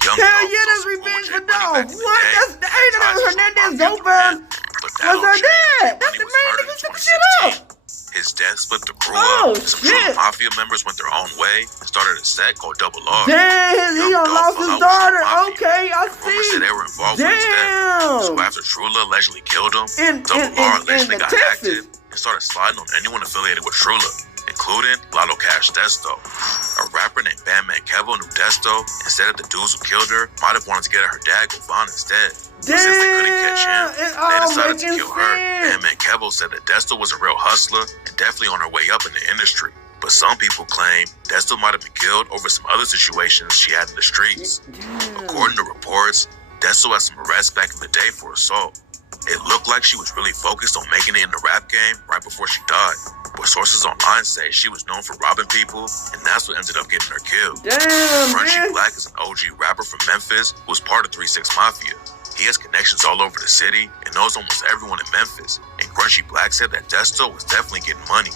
Hell yeah, that's revenge for Dolph. What? That's Hernandez Govan. What's her dad? That's the man nigga who took the shit up. His death split the crew up. Some True Mafia members went their own way and started a set called Double R. Damn, he done lost his daughter. Okay, I see. Rumors said they were involved with his death. So after Trula allegedly killed him, Double R allegedly got active and started sliding on anyone affiliated with Trula, including Latto Cash Dusto. A rapper named Bandman Kevo knew Dusto and said that the dudes who killed her might have wanted to get at her dad Govan instead. But since they couldn't catch him, they decided to kill her. Bandman Kevo said that Dusto was a real hustler and definitely on her way up in the industry. But some people claim Dusto might have been killed over some other situations she had in the streets. According to reports, Dusto had some arrests back in the day for assault. It looked like she was really focused on making it in the rap game right before she died. But sources online say she was known for robbing people, and that's what ended up getting her killed. Damn, Crunchy Black is an OG rapper from Memphis who was part of 3-6 Mafia. He has connections all over the city and knows almost everyone in Memphis. And Crunchy Black said that Dusto was definitely getting money.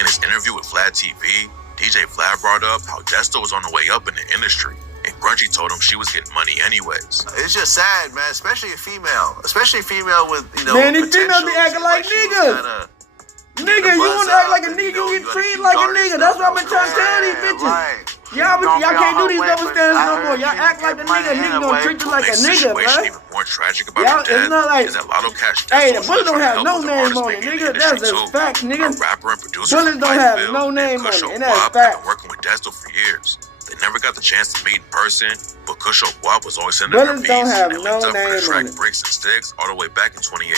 In his interview with Vlad TV, DJ Vlad brought up how Dusto was on the way up in the industry. And Crunchy told him she was getting money anyways. It's just sad, man. Especially a female. Especially a female with, man, these females be acting like niggas. Nigga, you want to act like a nigga, you get treated like a nigga. That's what I've been trying to tell these bitches. Y'all can't do these double standards no more. Y'all act like a nigga. Nigga gonna treat you like a nigga, man. Even more tragic about her death is that Latto Cash Dusto. Hey, the bullet don't have no name on it, nigga. That's a fact, nigga. A rapper and producer bullets don't have no name on it, and that's fact. Working with Dusto for years. They never got the chance to meet in person, but Kusho Guap was always sending her beats, and they linked up for the track Bricks and Sticks all the way back in 2018.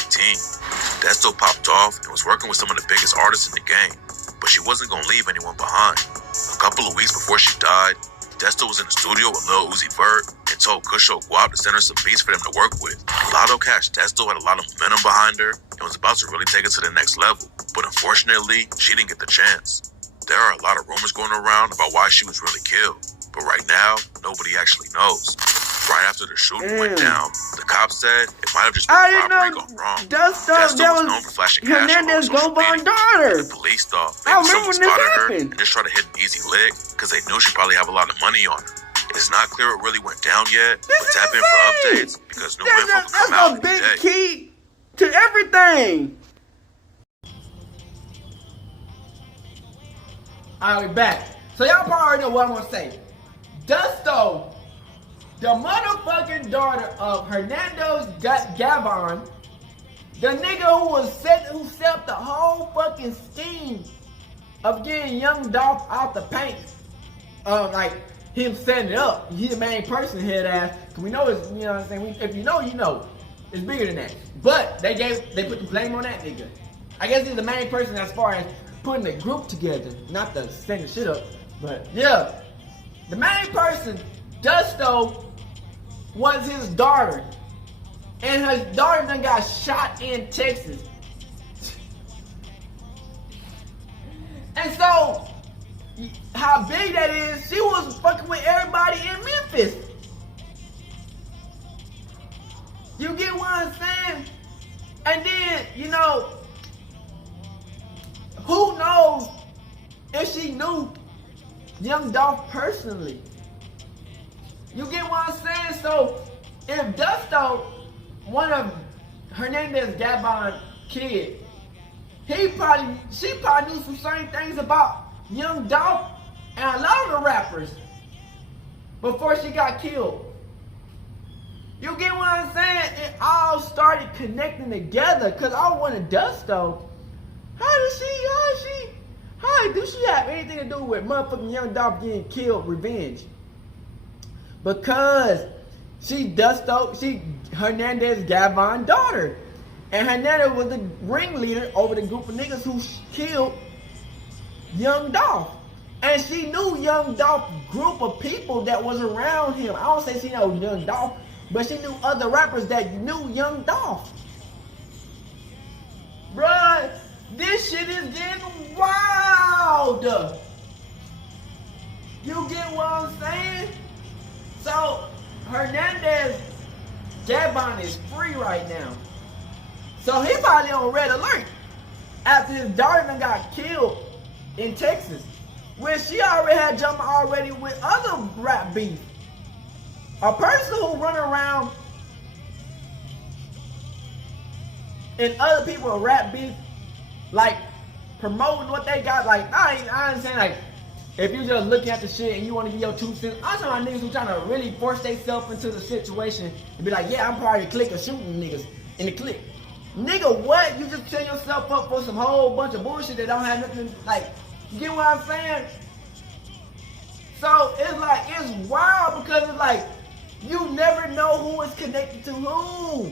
Dusto popped off and was working with some of the biggest artists in the game, but she wasn't going to leave anyone behind. A couple of weeks before she died, Dusto was in the studio with Lil Uzi Vert and told Kusho Guap to send her some beats for them to work with. Latto Cash Dusto had a lot of momentum behind her and was about to really take it to the next level, but unfortunately, she didn't get the chance. There are a lot of rumors going around about why she was really killed, but right now, nobody actually knows. Right after after the shooting went down, the cops said it might have just been a robbery gone wrong. Dusto was known for flashing cash Hernandez all over social Govan media. daughter. The police thought I maybe remember someone when this spotted her happened. and just tried to hit an easy lick because they knew she probably have a lot of money on her. It's not clear what really went down yet, but tap in for updates because new info will come out That's a big today. key to everything. Alright, we back. So y'all probably already know what I'm gonna say. Dusto, the motherfucking daughter of Hernandez Govan, the nigga who set up the whole fucking scheme of getting young Dolph out the paint. Like him setting it up. He's the main person, head ass. Cause we know it's, you know what I'm saying? If you know, you know. It's bigger than that. But they put the blame on that nigga. I guess he's the main person as far as putting the group together, not the setting shit up. But yeah, the main person, Dusto, was his daughter. And his daughter done got shot in Texas. And so, how big that is, she was fucking with everybody in Memphis. You get what I'm saying? And then, you know, who knows if she knew young Dolph personally? You get what I'm saying? So, if Dusto, one of Hernandez Govan kids, she probably knew some certain things about young Dolph and a lot of the rappers before she got killed. You get what I'm saying? It all started connecting together because I wanted Dusto. How do she have anything to do with motherfucking young Dolph getting killed, revenge? Because she Hernandez Govan daughter. And Hernandez was the ringleader over the group of niggas who killed young Dolph. And she knew young Dolph's group of people that was around him. I don't say she knew young Dolph, but she knew other rappers that knew young Dolph. Bruh, this shit is getting wild. You get what I'm saying? So, Hernandez Govan is free right now. So he probably on red alert after his daughter done got killed in Texas, where she already had jumped already with other rap beef. A person who run around and other people rap beef, like promoting what they got, like I understand, like if you just looking at the shit and you want to give your 2 cents. I'm talking about niggas who trying to really force themselves into the situation and be like, yeah, I'm part of the clique of shooting niggas in the clique. Nigga, what? You just setting yourself up for some whole bunch of bullshit that don't have nothing, like, you get what I'm saying? So, it's like, it's wild because it's like, you never know who is connected to who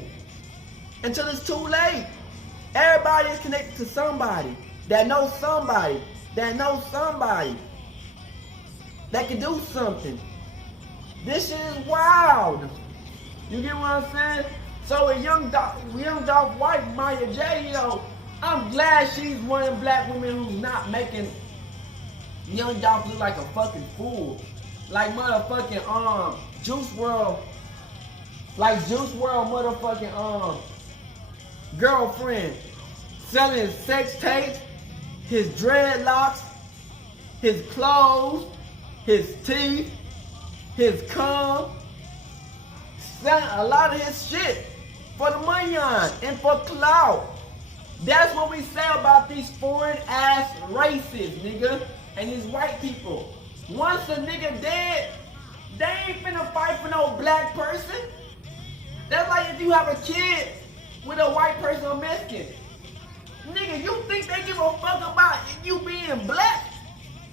until it's too late. Everybody is connected to somebody that knows somebody that knows somebody that can do something. This shit is wild. You get what I'm saying? So a young Dolph wife, Maya J, you know, I'm glad she's one of the black women who's not making young Dolph look like a fucking fool. Like motherfucking Juice WRLD, like Juice WRLD motherfucking girlfriend selling his sex tapes, his dreadlocks, his clothes, his teeth, his cum, selling a lot of his shit for the money on and for clout. That's what we say about these foreign ass races, nigga, and these white people. Once a nigga dead, they ain't finna fight for no black person. That's like if you have a kid with a white person or Mexican. Nigga, you think they give a fuck about you being black?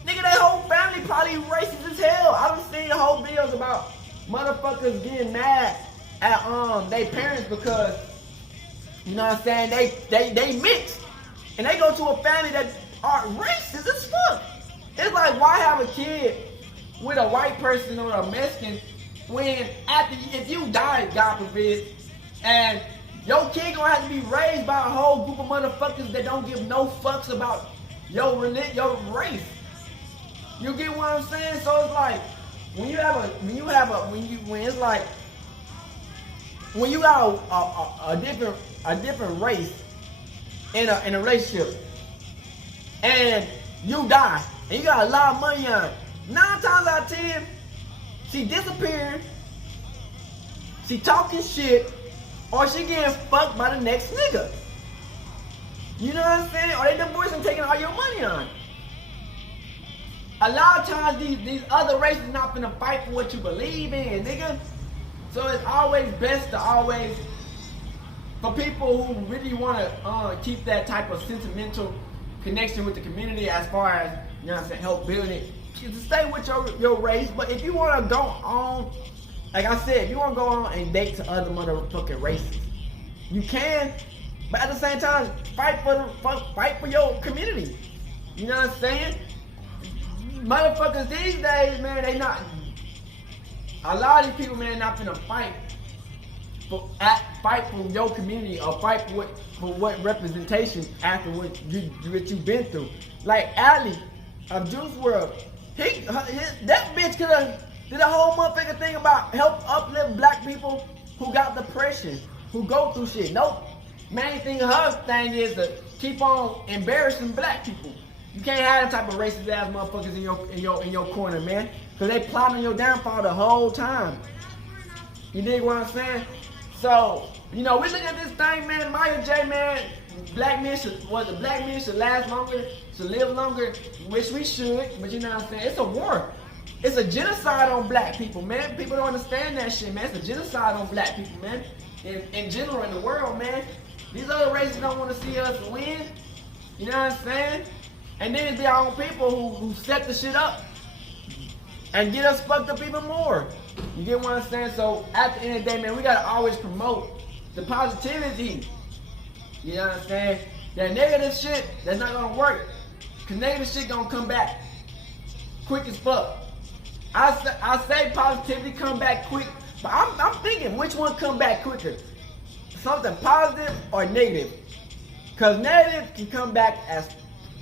Nigga, their whole family probably racist as hell. I done seen the whole videos about motherfuckers getting mad at their parents because, you know what I'm saying, they mix. And they go to a family that are racist as fuck. It's like, why have a kid with a white person or a Mexican when if you die, God forbid, and your kid gonna have to be raised by a whole group of motherfuckers that don't give no fucks about your race. You get what I'm saying? So it's like when it's like when you got a different race in a relationship, and you die, and you got a lot of money on it, 9 times out of 10, she disappearing, she talking shit, or she getting fucked by the next nigga. You know what I'm saying? Or they divorcing, taking all your money on. A lot of times these other races not finna fight for what you believe in, nigga. So it's always best to always, for people who really want to keep that type of sentimental connection with the community, as far as, you know what I'm saying, help build it, to stay with your race. But if you want to go on, like I said, if you want to go on and date to other motherfucking races, you can. But at the same time, fight for your community. You know what I'm saying? Motherfuckers these days, man, they not. A lot of these people, man, not finna fight for your community, or fight for what representation after what you've been through. Like Ali of Juice WRLD, that bitch could have did a whole motherfucking thing about help uplift black people who got depression, who go through shit. Nope. Main thing, her thing is to keep on embarrassing black people. You can't have that type of racist ass motherfuckers in your corner, man. Cause they plotting your downfall the whole time. You dig what I'm saying? So, you know, we look at this thing, man. Maya J, man, black men should last longer, should live longer, which we should, but you know what I'm saying? It's a war. It's a genocide on black people, man. People don't understand that shit, man. It's a genocide on black people, man. In general, in the world, man. These other races don't want to see us win. You know what I'm saying? And then it's their own people who set the shit up and get us fucked up even more. You get what I'm saying? So at the end of the day, man, we gotta always promote the positivity. You know what I'm saying? That negative shit, that's not gonna work. Cause negative shit gonna come back quick as fuck. I say positivity come back quick, but I'm thinking which one come back quicker? Something positive or negative? Cause negative can come back as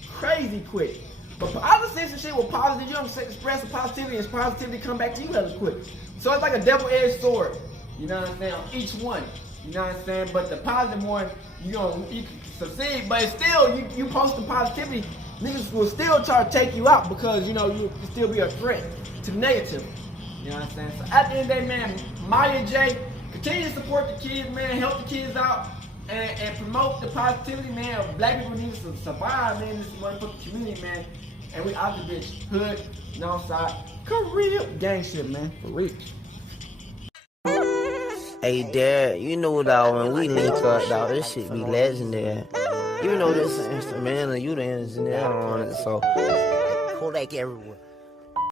crazy quick. But positive shit with positive, you don't express the positivity, and positivity come back to you hella quick. So it's like a double-edged sword. You know what I'm saying? On each one. You know what I'm saying? But the positive one, you can succeed. But it's still, you posting positivity, niggas will still try to take you out because, you know, you can still be a threat to negative. You know what I'm saying? So at the end of the day, man, Maya J, continue to support the kids, man. Help the kids out. And promote the positivity, man. Black people need to survive, man, in this motherfucking community, man. And we out the bitch. Hood, Northside, Korea, gang shit, man. For real. Hey, Dad, you know, dog, when we link up, dog, this shit be legendary. You know this instrumental, you the engineer on it, so Kodak everywhere.